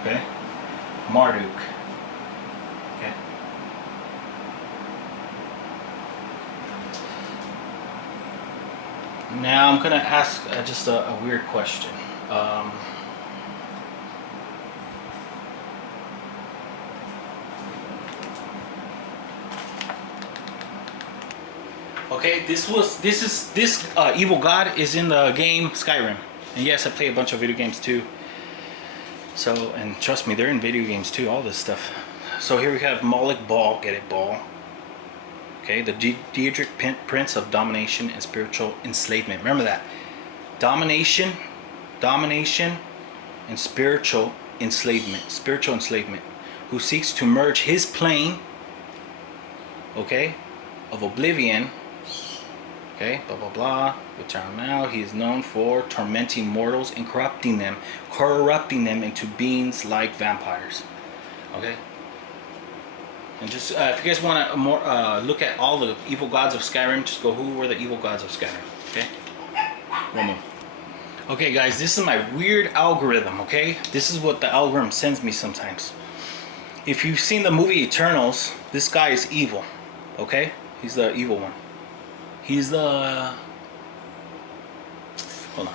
Okay? Marduk. Okay? Now I'm going to ask just a weird question. Um, okay, this evil god is in the game Skyrim. And yes, I play a bunch of video games too. So, and trust me, they're in video games too, all this stuff. So here we have Moloch Baal, get it, Baal. Okay, the Diedrich Prince of Domination and Spiritual Enslavement. Remember that. Domination, and spiritual enslavement, who seeks to merge his plane, okay, of oblivion, okay, blah blah blah, which are now he is known for tormenting mortals and corrupting them into beings like vampires, okay. And just if you guys want to more look at all the evil gods of Skyrim, just go who were the evil gods of Skyrim, okay. One more. Okay guys, this is my weird algorithm, okay? This is what the algorithm sends me sometimes. If you've seen the movie Eternals, this guy is evil, okay? He's the evil one. He's the... Hold on.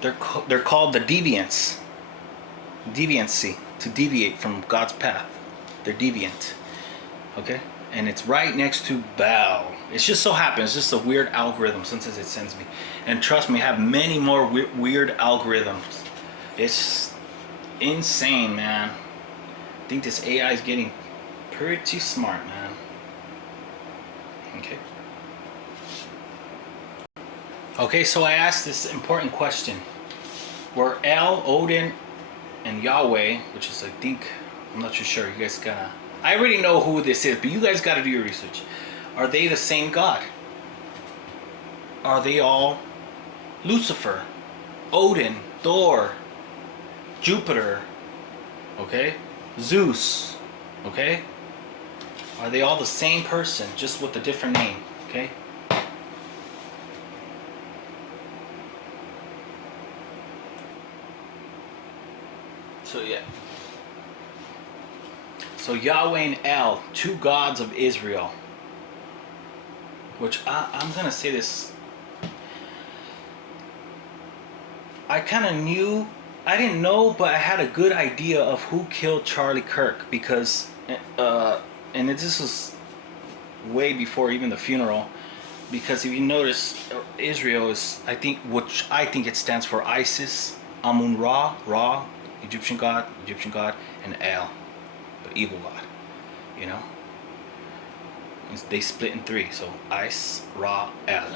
They're called the deviants. Deviancy, to deviate from God's path. They're deviant, okay? And it's right next to Baal. It just so happens, it's just a weird algorithm sometimes it sends me. And trust me, I have many more weird algorithms. It's insane, man. I think this AI is getting pretty smart, man. Okay. Okay, so I asked this important question. Were El, Odin, and Yahweh, which is I think, I'm not too sure, you guys gotta... I already know who this is, but you guys gotta do your research. Are they the same God? Are they all Lucifer, Odin, Thor, Jupiter, okay, Zeus, okay? Are they all the same person, just with a different name, okay? So yeah. So Yahweh and El, two gods of Israel. Which I'm gonna say this. I kind of knew, I didn't know, but I had a good idea of who killed Charlie Kirk because, and this was way before even the funeral. Because if you notice, Israel is, I think it stands for Isis, Amun Ra, Egyptian god, and El, the evil god, you know? They split in three, so Is, Ra, El.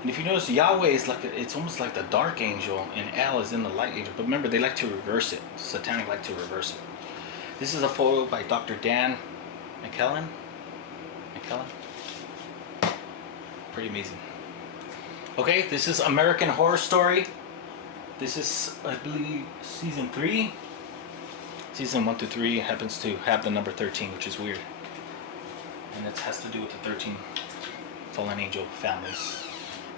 And if you notice, Yahweh is like, it's almost like the dark angel, and El is in the light angel. But remember, they like to reverse it. Satanic like to reverse it. This is a photo by Dr. Dan McKellen. Pretty amazing. Okay, this is American Horror Story. This is, I believe, season 3. Season 1 to 3 happens to have the number 13, which is weird. And it has to do with the 13 fallen angel families.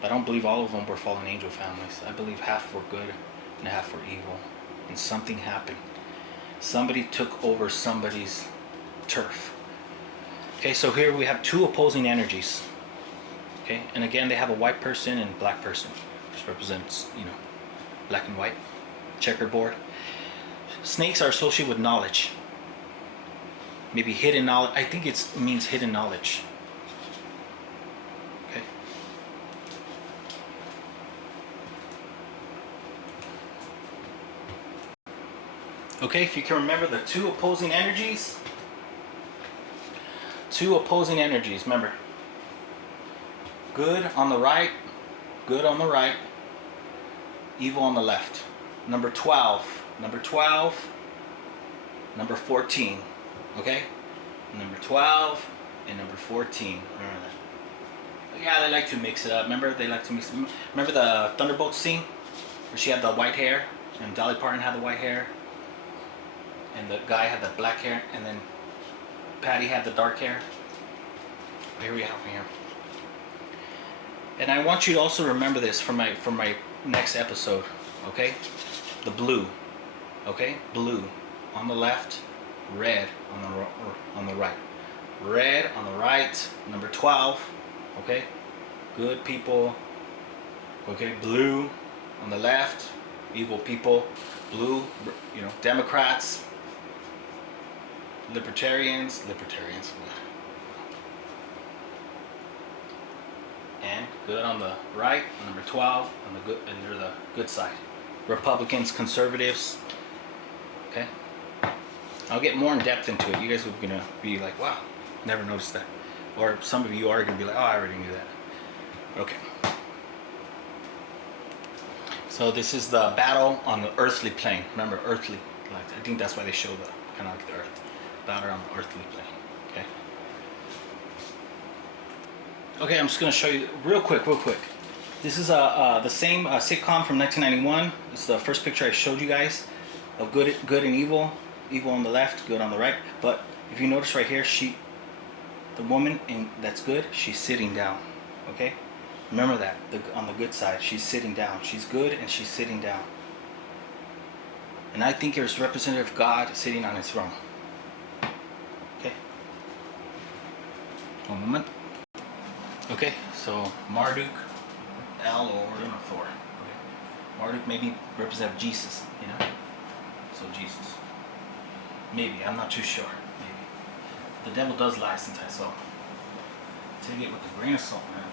But I don't believe all of them were fallen angel families. I believe half were good and half were evil. And something happened. Somebody took over somebody's turf. Okay, so here we have two opposing energies. Okay, and again, they have a white person and black person, which represents, you know, black and white, checkerboard. Snakes are associated with knowledge. Maybe hidden knowledge. I think it means hidden knowledge. Okay. Okay, if you can remember the two opposing energies. Remember. Good on the right, evil on the left. Number 12, number 14, okay? Number 12 and number 14, remember that. Yeah, they like to mix it up, remember? Remember the Thunderbolt scene? Where she had the white hair, and Dolly Parton had the white hair, and the guy had the black hair, and then Patty had the dark hair. Here we have here. And I want you to also remember this for my next episode, okay? the blue. Okay, blue on the left, red on the right. Red on the right, number 12. Okay, good people. Okay, blue on the left, evil people. Blue, Democrats, libertarians, and good on the right, number 12, on the good, and they're the good side. Republicans, conservatives. Okay, I'll get more in depth into it. You guys are gonna be like, wow, never noticed that. Or some of you are gonna be like, oh, I already knew that. Okay. So this is the battle on the earthly plane. Remember, earthly. Like, I think that's why they show the kind of like the earth. Battle on the earthly plane. Okay. Okay, I'm just gonna show you real quick. This is the same sitcom from 1991. It's the first picture I showed you guys of good and evil. Evil on the left, good on the right. But if you notice right here, the woman that's good, she's sitting down. Okay, remember that on the good side, she's sitting down. She's good and she's sitting down. And I think there's representative God sitting on his throne. Okay. One moment. Okay, so Marduk, El or Thor. Okay. Marduk maybe represent Jesus, So Jesus. Maybe, I'm not too sure. Maybe. The devil does lie sometimes, so take it with a grain of salt, man.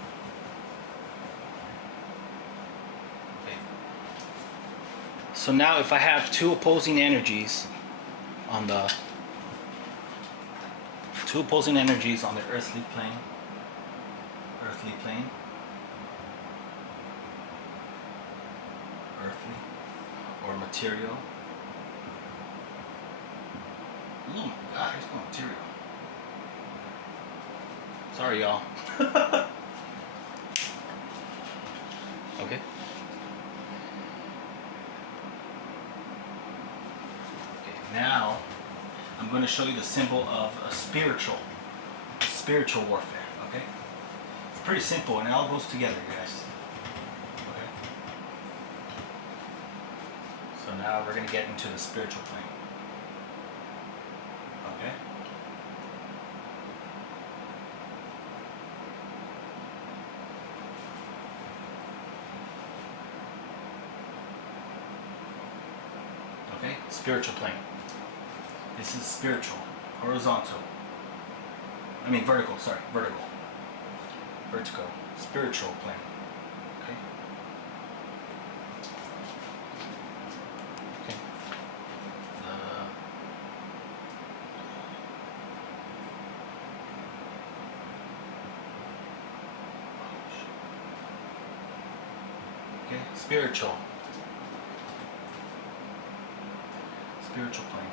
Okay. So now if I have two opposing energies on the earthly plane, earthly or material. Oh my God, here's no material. Sorry, y'all. Okay. Okay, now I'm going to show you the symbol of a spiritual warfare. Okay. It's pretty simple, and it all goes together, guys. Okay. So now we're going to get into the spiritual plane. Okay. Okay, spiritual plane. This is spiritual, horizontal. Vertical, sorry, vertical. Vertical, spiritual plane. Okay. Okay. Okay, spiritual plane.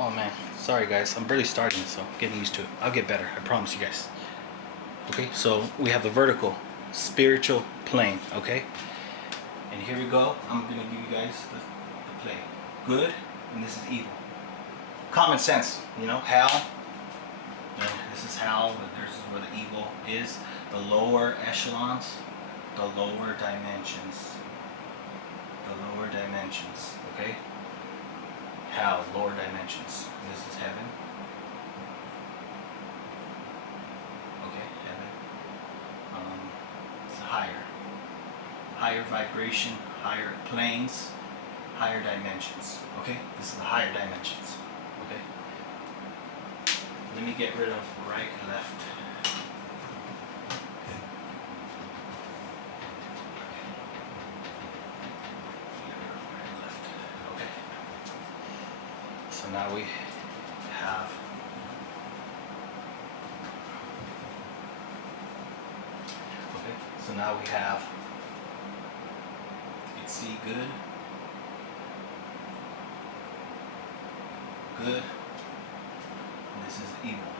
Oh man, sorry guys, I'm barely starting, so getting used to it. I'll get better, I promise you guys. Okay, so we have the vertical, spiritual plane, okay? And here we go, I'm gonna give you guys the plane. Good, and this is evil. Common sense, hell. And this is hell, this is where the evil is. The lower echelons, the lower dimensions. Okay? Hell, lower dimensions. This is heaven. Okay, heaven. It's higher vibration, higher planes, higher dimensions. Okay, this is the higher dimensions. Okay. Let me get rid of right and left. Okay. Okay. So now we have you can see good, and this is evil.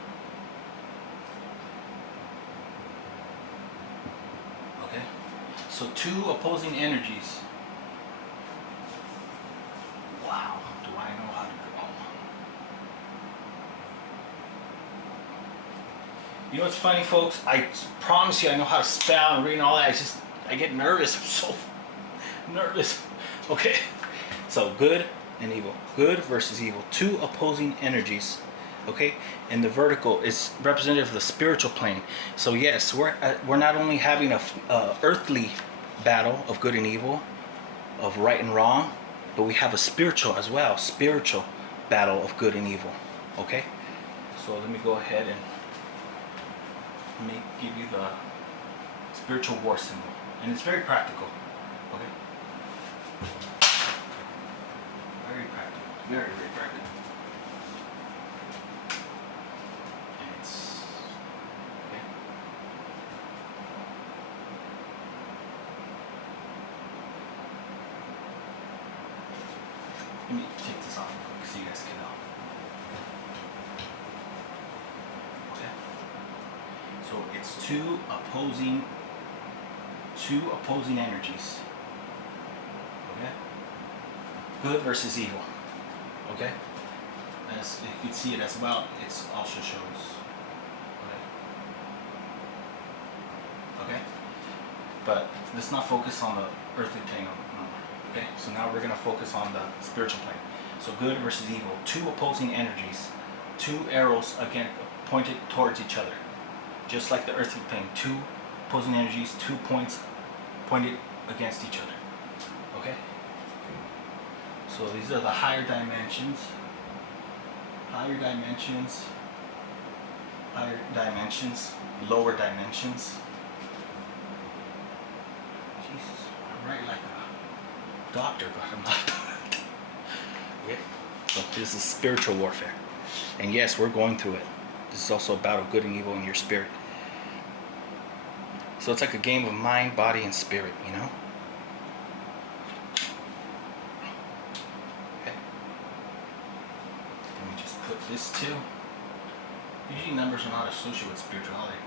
Okay, so two opposing energies. Wow, do I know how to draw? You know what's funny, folks? I promise you I know how to spell and read and all that. I get nervous. I'm so nervous. Okay. So good and evil. Good versus evil. Two opposing energies. Okay? And the vertical is representative of the spiritual plane. So yes, we're not only having a earthly battle of good and evil, of right and wrong, but we have a spiritual as well. Spiritual battle of good and evil. Okay? So let me go ahead and give you the spiritual war symbol, and it's very practical. Okay, very practical, very practical. And it's okay. Let me take this off real quick so you guys can know. So it's two opposing energies. Okay? Good versus evil. Okay? As you can see it as well, it also shows. Okay? But let's not focus on the earthly plane. Okay? So now we're gonna focus on the spiritual plane. So good versus evil. Two opposing energies. Two arrows again pointed towards each other. Just like the earthly plane, two opposing energies, 2 points pointed against each other. Okay? So these are the higher dimensions, lower dimensions. Jesus, I'm right like a doctor, but I'm not. Okay? So this is spiritual warfare. And yes, we're going through it. This is also a battle of good and evil in your spirit. So it's like a game of mind, body, and spirit, you know? Okay. Let me just put this too. Usually numbers are not associated with spirituality.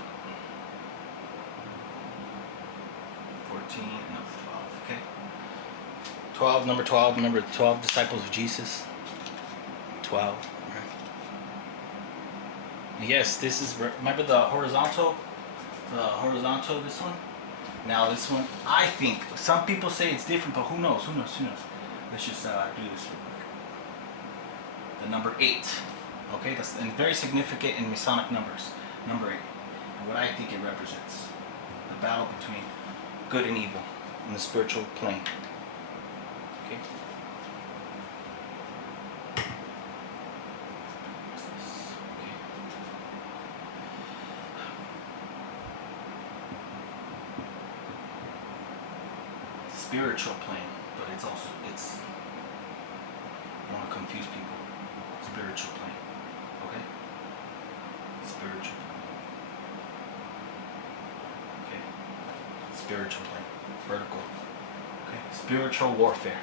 14, no, 12, okay? 12, number 12, remember the 12 disciples of Jesus? 12, right? Yes, this is, remember the horizontal, this one? Now this one, I think, some people say it's different, but who knows? Let's just do this real quick. The number 8, okay? That's and very significant in Masonic numbers. Number 8, and what I think it represents. The battle between good and evil in the spiritual plane. Okay? Spiritual plane, but it's I don't want to confuse people. Spiritual plane, okay? Spiritual plane, okay? Spiritual plane, vertical, okay? Spiritual warfare,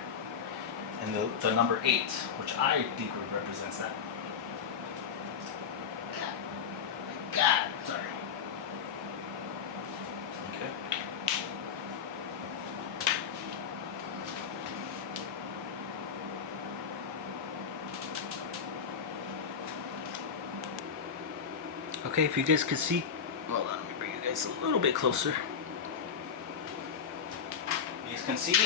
and the number 8, which I think represents that. God, sorry. Okay. Okay, if you guys can see, hold on, let me bring you guys a little bit closer. You guys can see,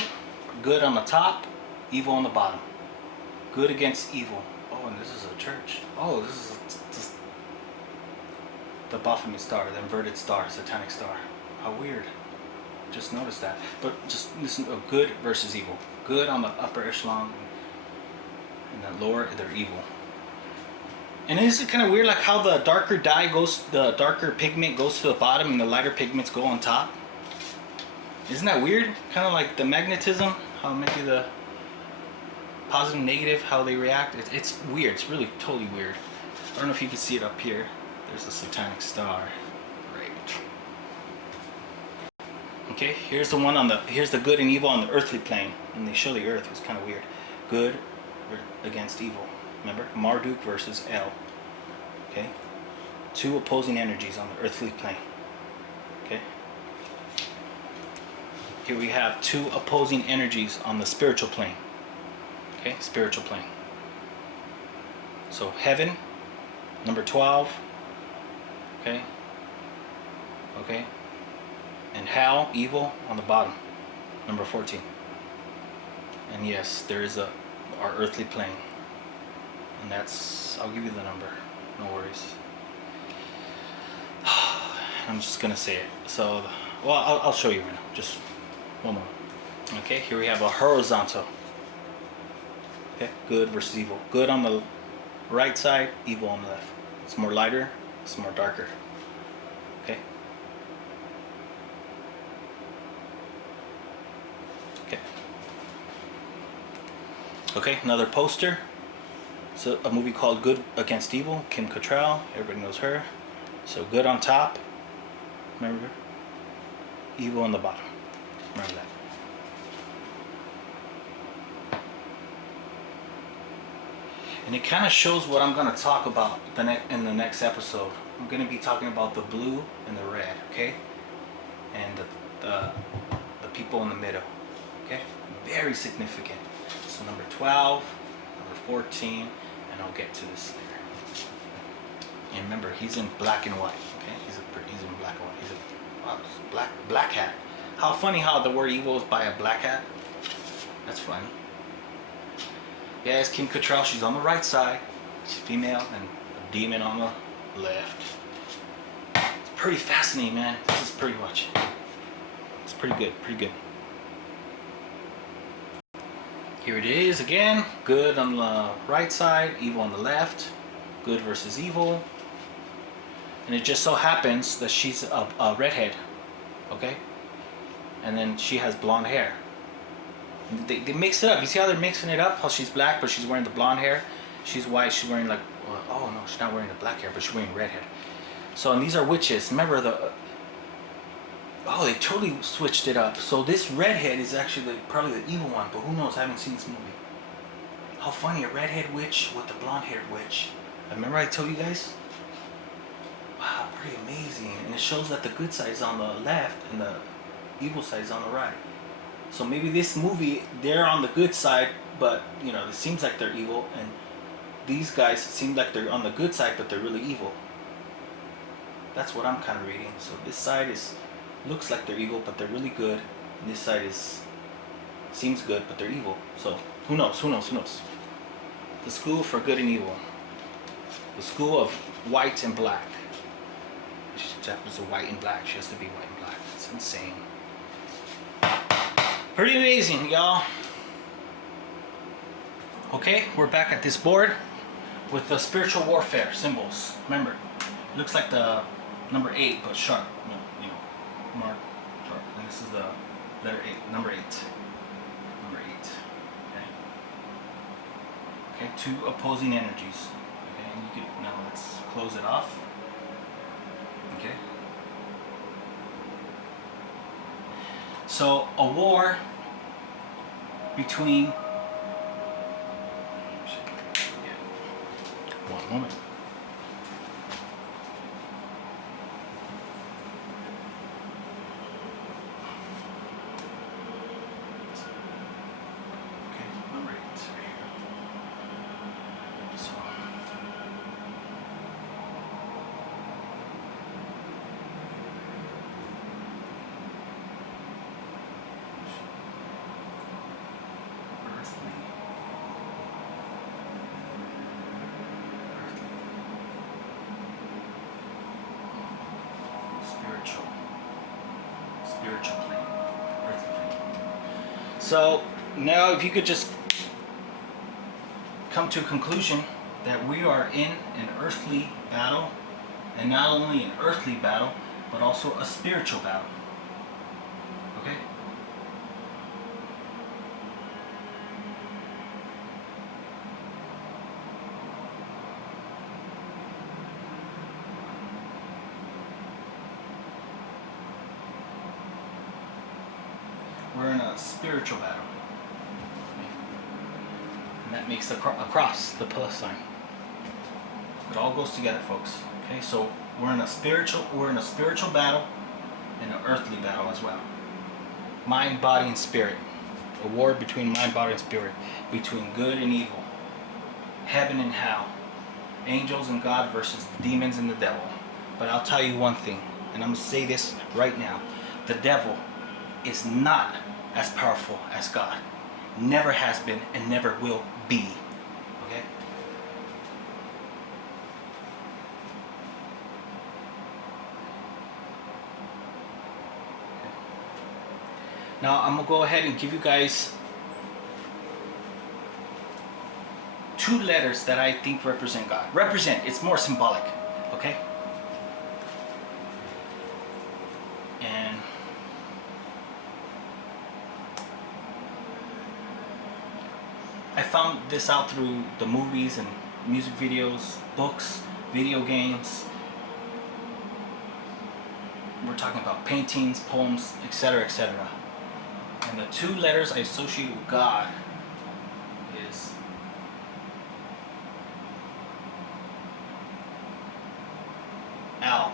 good on the top, evil on the bottom. Good against evil. Oh, and this is a church. Oh, this is the Baphomet star, the inverted star, satanic star. How weird. Just noticed that. But just listen, good versus evil. Good on the upper echelon, and the lower, they're evil. And isn't it kind of weird, like how the darker dye goes, the darker pigment goes to the bottom and the lighter pigments go on top? Isn't that weird? Kind of like the magnetism, how maybe the positive and negative, how they react. It's weird. It's really totally weird. I don't know if you can see it up here. There's a satanic star. Great. Okay, here's the one here's the good and evil on the earthly plane. And they show the earth. It's kind of weird. Good against evil. Remember, Marduk versus El. Okay, two opposing energies on the earthly plane. Okay, here we have two opposing energies on the spiritual plane. Okay, spiritual plane. So heaven, number 12. Okay, Okay? And hell, evil, on the bottom. Number 14. And yes, there is our earthly plane. And that's, I'll give you the number. No worries. I'm just gonna say it. So, well, I'll show you right now. Just one more. Okay, here we have a horizontal. Okay, good versus evil. Good on the right side, evil on the left. It's more lighter, it's more darker. Okay. Okay. Okay, another poster. So a movie called Good Against Evil, Kim Cattrall, everybody knows her. So good on top, remember? Evil on the bottom, remember that. And it kind of shows what I'm going to talk about in the next episode. I'm going to be talking about the blue and the red, okay? And the people in the middle, okay? Very significant. So number 12, number 14, and I'll get to this later. And remember, he's in black and white, okay? He's in black and white. He's a black hat. How funny how the word evil is by a black hat. That's funny. Yeah, it's Kim Cattrall. She's on the right side. She's female, and a demon on the left. It's pretty fascinating, man. This is pretty much. It's pretty good. Pretty good. Here it is again. Good on the right side, evil on the left. Good versus evil. And it just so happens that she's a redhead, okay? And then she has blonde hair. They mix it up. You see how they're mixing it up? How she's black, but she's wearing the blonde hair. She's white. She's wearing like, oh no, she's not wearing the black hair, but she's wearing red hair. So, and these are witches. Remember oh, they totally switched it up. So this redhead is actually probably the evil one, but who knows? I haven't seen this movie. How funny, a redhead witch with the blonde-haired witch. Remember I told you guys? Wow, pretty amazing. And it shows that the good side is on the left and the evil side is on the right. So maybe this movie, they're on the good side, but you know, it seems like they're evil, and these guys seem like they're on the good side, but they're really evil. That's what I'm kind of reading. So this side looks like they're evil, but they're really good, and this side seems good, but they're evil. So who knows? Who knows? Who knows? The school for good and evil. The school of white and black. She happens to white and black. She has to be white and black. It's insane. Pretty amazing, y'all. Okay, we're back at this board with the spiritual warfare symbols. Remember, it looks like the number 8, but sharp. You know, mark sharp. And this is the letter 8, number 8. Number 8. Okay. Okay, 2 opposing energies. Okay, and you can, now let's close it off. Okay. So a war between, one moment. Okay, number 8 right here. So spiritual plane, earthly plane. So now if you could just come to a conclusion that we are in an earthly battle, and not only an earthly battle, but also a spiritual battle. Okay? We're in a spiritual battle. And that makes a cross, the plus sign. It all goes together, folks. Okay, so we're in a spiritual battle and an earthly battle as well. Mind, body, and spirit. A war between mind, body, and spirit. Between good and evil. Heaven and hell. Angels and God versus the demons and the devil. But I'll tell you one thing. and I'm going to say this right now, the devil is not as powerful as God. Never has been and never will be. Okay? Now I'm going to go ahead and give you guys 2 letters that I think represent God. Represent, it's more symbolic. Okay? And I found this out through the movies and music videos, books, video games. We're talking about paintings, poems, etc., etc. And the 2 letters I associate with God is L.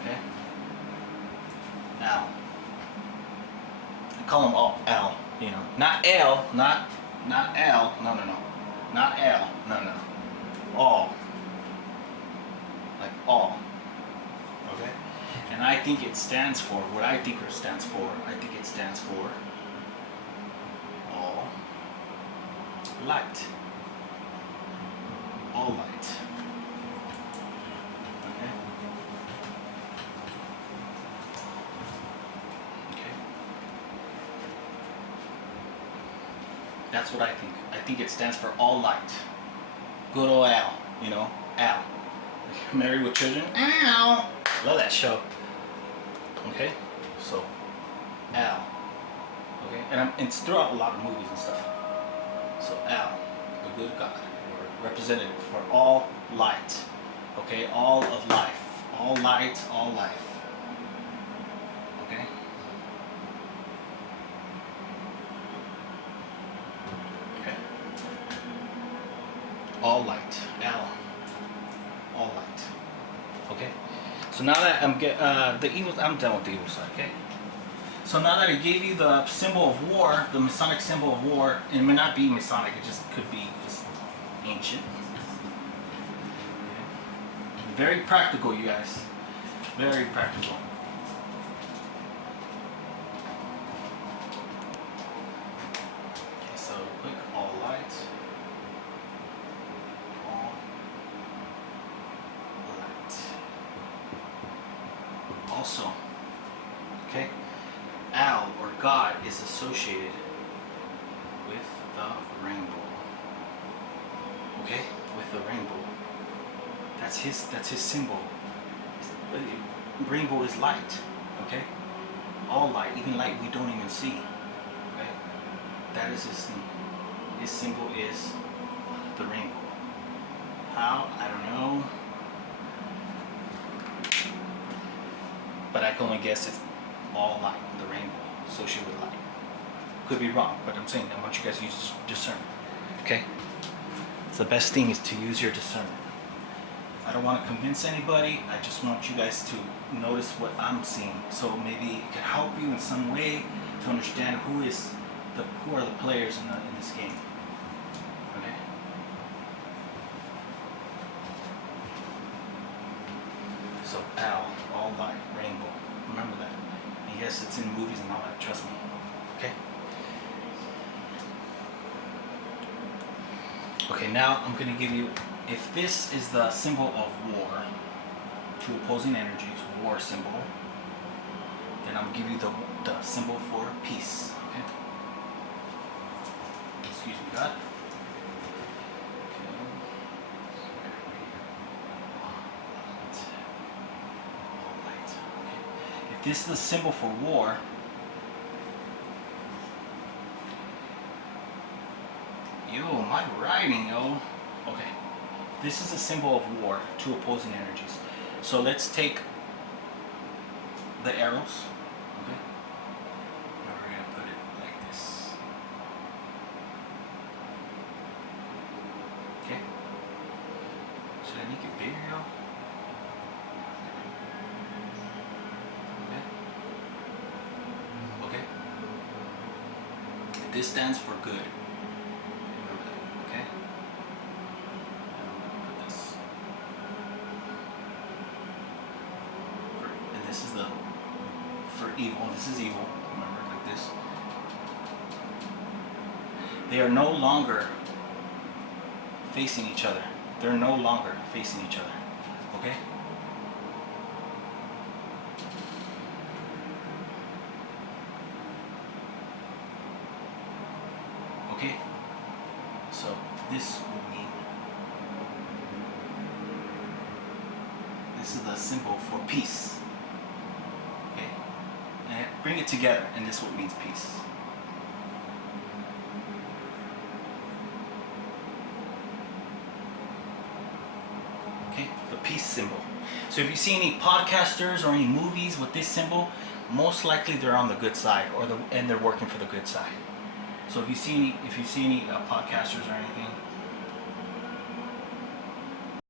Okay? L. I call them all L, you know. Not L, not L, no. Not L, no. All. Like all. Okay? And I think it stands for, what I think it stands for, all light. All light. Okay? Okay. That's what I think. I think it stands for all light. Good old Al, you know, Al. Married with Children. Al. Love that show. Okay, so Al. Okay, and it's throughout a lot of movies and stuff. So Al, the good God, or representative for all light. Okay, all of life, all light, all life. Okay. Okay. All light, Al. All light. Okay. So now that I'm done with the evil side. Okay. So now that I gave you the symbol of war, the Masonic symbol of war, and it may not be Masonic, it just could be just ancient. Okay. Very practical, you guys. Very practical. Okay, so quick, all light. All light. Also, okay, Al or God is associated with the rainbow. Okay, with the rainbow. That's his symbol. Rainbow is light. Okay, all light, even light we don't even see. Okay, that is his symbol. His symbol is the rainbow. How? I don't know. But I can only guess it's all light, the rainbow, associated with light. Could be wrong, but I'm saying I want you guys to use discernment. Okay? It's the best thing is to use your discernment. I don't want to convince anybody. I just want you guys to notice what I'm seeing. So maybe it can help you in some way to understand who are the players in this game. Okay? So Al, all light, rainbow. Remember that. And yes, it's in movies and all that, trust me. Okay? Okay, now I'm going to give you, if this is the symbol of war, two opposing energies, war symbol, then I'm going to give you the symbol for peace. Okay? Excuse me, God. If this is the symbol for war, yo, my writing, yo. Okay. This is a symbol of war, two opposing energies. So let's take the arrows. Okay. Now we're gonna put it like this. Okay. Should I make it bigger, yo? Okay. Okay. This stands for good. Okay. For this is the for evil. This is evil. Remember, like this. They are no longer facing each other. They're no longer facing each other. Okay? Okay? So this would mean this is the symbol for peace. Okay? And bring it together, and this what means peace. Okay? The peace symbol. So if you see any podcasters or any movies with this symbol, most likely they're on the good side, and they're working for the good side. So if you see any podcasters or anything